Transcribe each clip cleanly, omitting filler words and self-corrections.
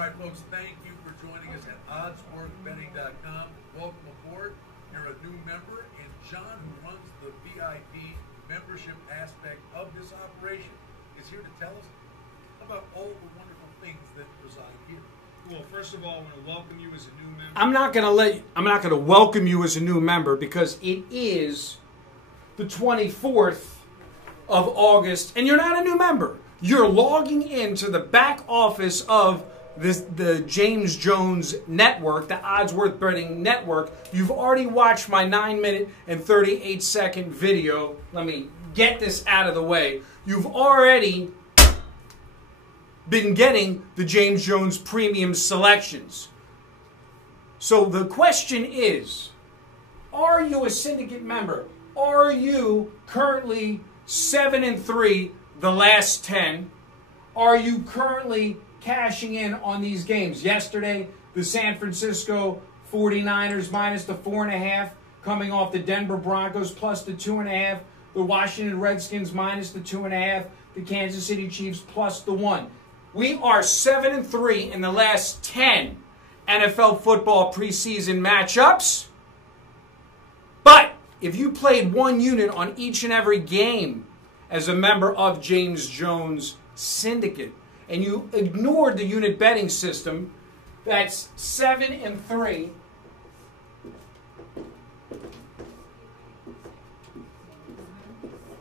right, folks, thank you for joining us at oddsworthbetting.com. Welcome aboard. You're a new member, and John, who runs the VIP membership aspect of this operation, is here to tell us about all the wonderful things that reside here. Well, first of all, I want to welcome you as a new member. I'm not going to welcome you as a new member because it is the 24th of August, and you're not a new member. You're logging into the back office of the James Jones Network, the Odds Worth Betting Network. You've already watched my 9-minute and 38-second video. Let me get this out of the way. You've already been getting the James Jones premium selections. So the question is, are you a syndicate member? Are you currently 7-3 the last 10? Are you currently cashing in on these games? Yesterday, the San Francisco 49ers minus the 4.5, coming off the Denver Broncos plus the 2.5, the Washington Redskins minus the 2.5, the Kansas City Chiefs plus the 1. We are 7-3 in the last 10 NFL football preseason matchups. But if you played one unit on each and every game as a member of James Jones Syndicate, and you ignored the unit betting system, that's 7-3.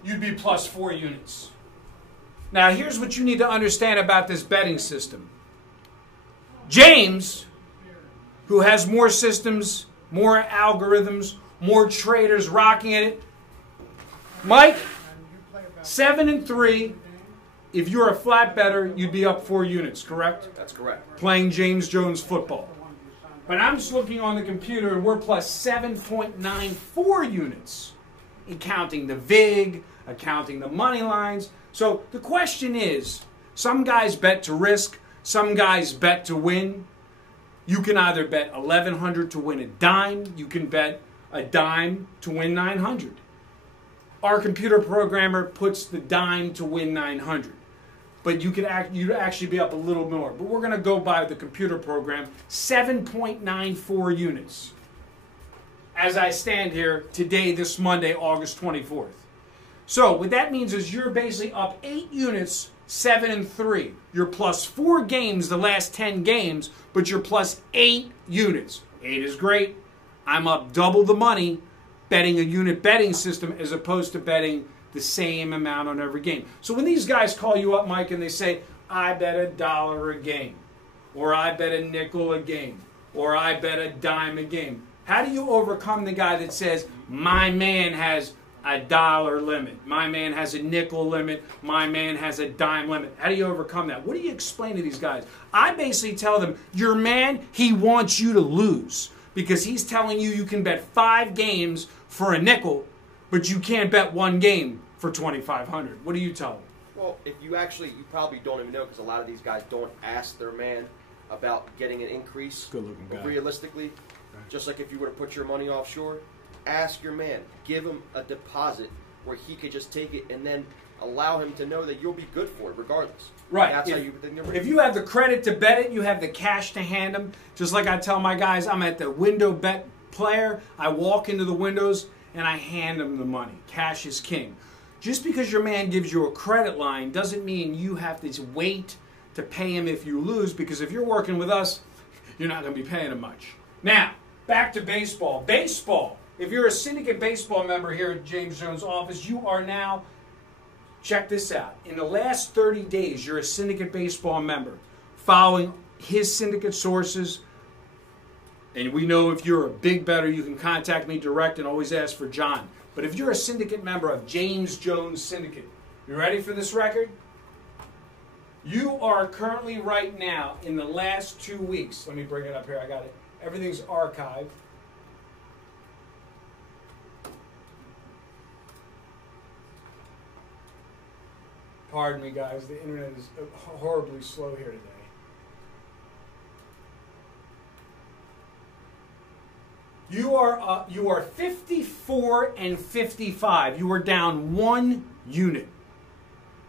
You'd be plus 4 units. Now, here's what you need to understand about this betting system. James, who has more systems, more algorithms, more traders rocking it. Mike, 7-3. If you're a flat bettor, you'd be up 4 units, correct? That's correct. Playing James Jones football. But I'm just looking on the computer, and we're plus 7.94 units, accounting the VIG, accounting the money lines. So the question is, some guys bet to risk, some guys bet to win. You can either bet $1,100 to win a dime, you can bet a dime to win $900. Our computer programmer puts the dime to win $900. But you'd actually be up a little more. But we're going to go by the computer program, 7.94 units. As I stand here today, this Monday, August 24th. So what that means is you're basically up 8 units, 7-3. You're plus 4 games the last 10 games, but you're plus 8 units. 8 is great. I'm up double the money betting a unit betting system as opposed to betting the same amount on every game. So when these guys call you up, Mike, and they say, I bet $1 a game, or I bet a nickel a game, or I bet a dime a game, how do you overcome the guy that says, my man has $1 limit, my man has a nickel limit, my man has a dime limit? How do you overcome that? What do you explain to these guys? I basically tell them, your man, he wants you to lose because he's telling you can bet 5 games for a nickel, but you can't bet 1 game for $2,500. What do you tell them? Well, if you probably don't even know, because a lot of these guys don't ask their man about getting an increase. Good-looking guy. Realistically, just like if you were to put your money offshore, ask your man. Give him a deposit where he could just take it and then allow him to know that you'll be good for it regardless. Right. That's If you have the credit to bet it, you have the cash to hand them. Just like I tell my guys, I'm at the window bet player. I walk into the windows and I hand them the money. Cash is king. Just because your man gives you a credit line doesn't mean you have to wait to pay him if you lose, because if you're working with us, you're not going to be paying him much. Now, back to baseball. Baseball. If you're a syndicate baseball member here at James Jones' office, you are now, check this out, in the last 30 days, you're a syndicate baseball member, following his syndicate sources. And we know if you're a big bettor, you can contact me direct and always ask for John. But if you're a syndicate member of James Jones Syndicate, you ready for this record? You are currently right now in the last 2 weeks. Let me bring it up here. I got it. Everything's archived. Pardon me, guys. The internet is horribly slow here today. You are 54 and 55. You are down 1 unit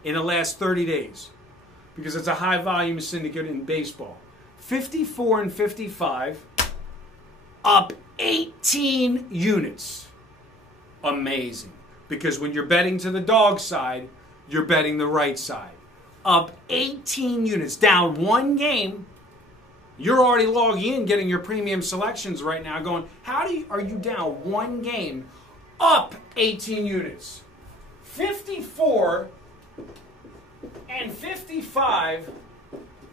in the last 30 days because it's a high volume syndicate in baseball. 54 and 55, up 18 units. Amazing. Because when you're betting to the dog side, you're betting the right side. Up 18 units, down one game. You're already logging in, getting your premium selections right now, going, are you down one game, up 18 units? 54 and 55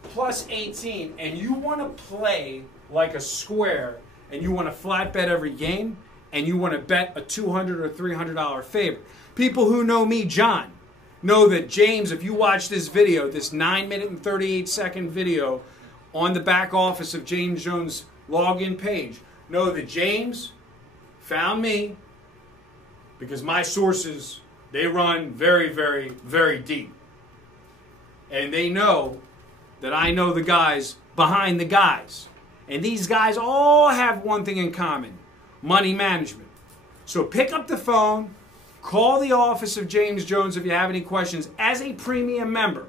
plus 18, and you want to play like a square, and you want to flat bet every game, and you want to bet a $200 or $300 favor. People who know me, John, know that James, if you watch this video, this 9-minute and 38-second video on the back office of James Jones' login page, know that James found me because my sources, they run very, very, very deep. And they know that I know the guys behind the guys. And these guys all have one thing in common: money management. So pick up the phone, call the office of James Jones if you have any questions. As a premium member,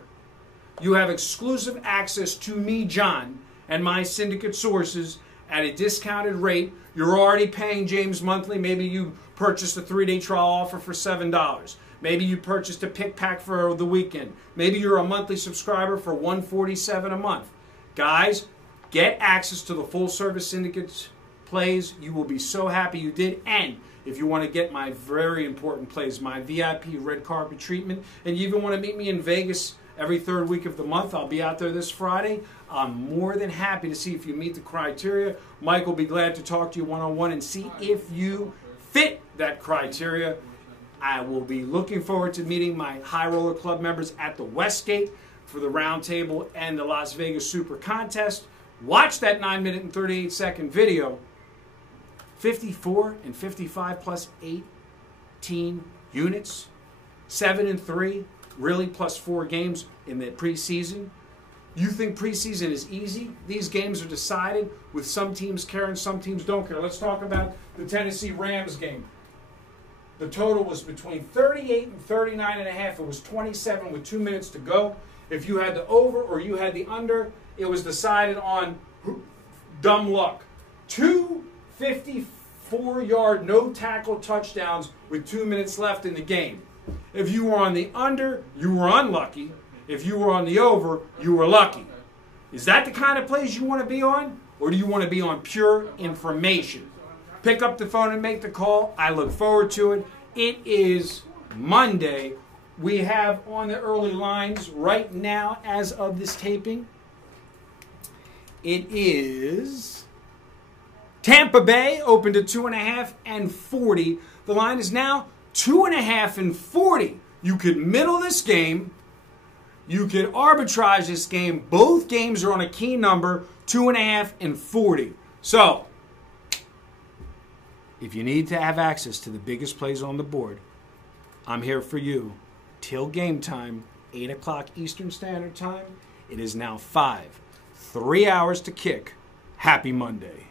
you have exclusive access to me, John, and my syndicate sources at a discounted rate. You're already paying James monthly. Maybe you purchased a 3-day trial offer for $7. Maybe you purchased a pick pack for the weekend. Maybe you're a monthly subscriber for $147 a month. Guys, get access to the full service syndicate plays. You will be so happy you did. And if you want to get my very important plays, my VIP red carpet treatment, and you even want to meet me in Vegas every third week of the month, I'll be out there this Friday. I'm more than happy to see if you meet the criteria. Mike will be glad to talk to you one-on-one and see if you fit that criteria. I will be looking forward to meeting my High Roller Club members at the Westgate for the Round Table and the Las Vegas Super Contest. Watch that 9-minute and 38-second video. 54 and 55 plus 18 units. 7 and 3, really, plus 4 games in the preseason. You think preseason is easy? These games are decided with some teams caring, some teams don't care. Let's talk about the Tennessee Rams game. The total was between 38 and 39 and a half. It was 27 with 2 minutes to go. If you had the over or you had the under, it was decided on dumb luck. 2 54-yard no-tackle touchdowns with 2 minutes left in the game. If you were on the under, you were unlucky. If you were on the over, you were lucky. Is that the kind of plays you want to be on? Or do you want to be on pure information? Pick up the phone and make the call. I look forward to it. It is Monday. We have on the early lines right now, as of this taping, it is Tampa Bay opened at 2.5 and 40. The line is now 2.5 and 40. You could middle this game. You could arbitrage this game. Both games are on a key number, 2.5 and 40. So, if you need to have access to the biggest plays on the board, I'm here for you. Till game time, 8 o'clock Eastern Standard Time. It is now 5. 3 hours to kick. Happy Monday.